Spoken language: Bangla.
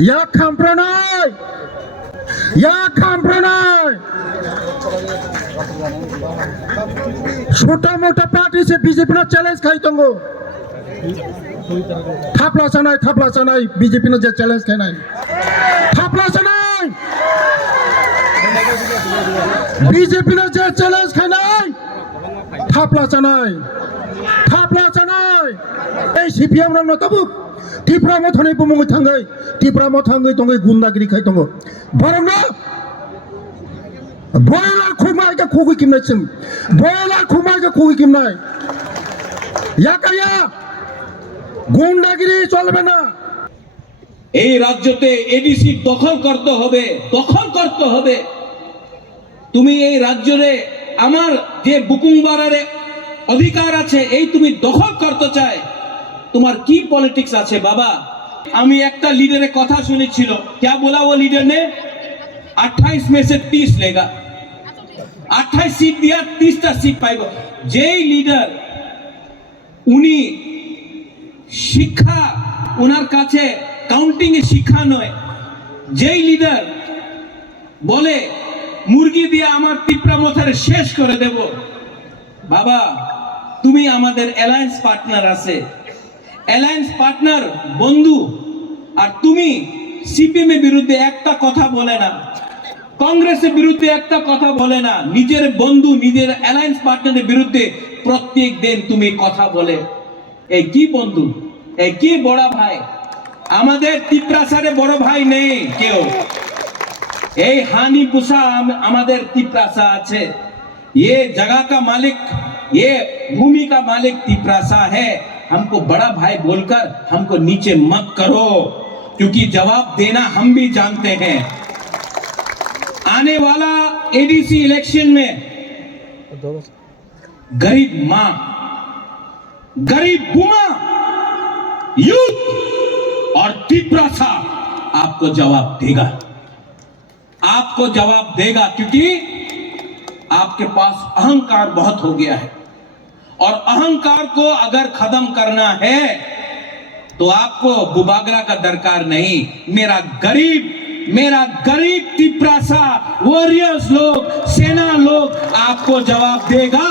या खामप्रनाय छोटा मोटा पार्टी से बीजेपी ना चैलेंज खाई तंगो थापला सनाय बीजेपी ना जे चैलेंज खाई नाय थापला सनाय बीजेपी ना जे चैलेंज खाई नाय थापला सनाय ए सीपीएम रंग तबु टिप्रा मथानै बुमुङै थाङै टिप्रा मथाङै दङै गुन्दागिरि खाय दङ बरंना बयलार खुमायगा खुगै किमनायसिम बयलार खुमायगा खुगै किमनाय याकाया গুন্ডাগিরি চলবে না। এই রাজ্যতে এডিসি দখল করতে হবে তুমি এই রাজ্যে আমার যে বুকুংবারের অধিকার আছে এই তুমি দখল করতে চাই তোমার কি পলিটিক্স আছে বাবা। আমি একটা লিডারের কথা শুনেছিল क्या बोला वो लीडर ने 28 में से 30 लेगा 28 सीट दिया 30টা सीट পাইব। যেই লিডার উনি শিক্ষা ওনার কাছে কাউন্টিং এ শিক্ষা নয় যেই লিডার বলে মুরগি দিয়ে আমার টিপরা মথারে শেষ করে দেব বাবা তুমি আমাদের অ্যালায়েন্স পার্টনার আছে অ্যালায়েন্স পার্টনার বন্ধু আর তুমি সিপিএম এর বিরুদ্ধে একটা কথা বলে না কংগ্রেসের বিরুদ্ধে একটা কথা বলে না নিজের বন্ধু নিজের অ্যালায়েন্স পার্টনারের বিরুদ্ধে প্রত্যেক দিন তুমি কথা বলে এই কি বন্ধু এই কি বড় ভাই আমাদের টিপ্রাসারে বড় ভাই নেই কেউ এই হানি পুষা আমাদের টিপ্রাসা আছে ये जगह का मालिक ये भूमि का मालिक टिप्रासा है हमको बड़ा भाई बोलकर हमको नीचे मत करो क्योंकि जवाब देना हम भी जानते हैं। आने वाला एडीसी इलेक्शन में गरीब मां गरीब बुमा यूथ और टिप्रासा आपको जवाब देगा क्योंकि आपके पास अहंकार बहुत हो गया है और अहंकार को अगर खत्म करना है तो आपको बुबागरा का दरकार नहीं मेरा गरीब टिप्रासा वॉरियर्स लोग सेना लोग आपको जवाब देगा।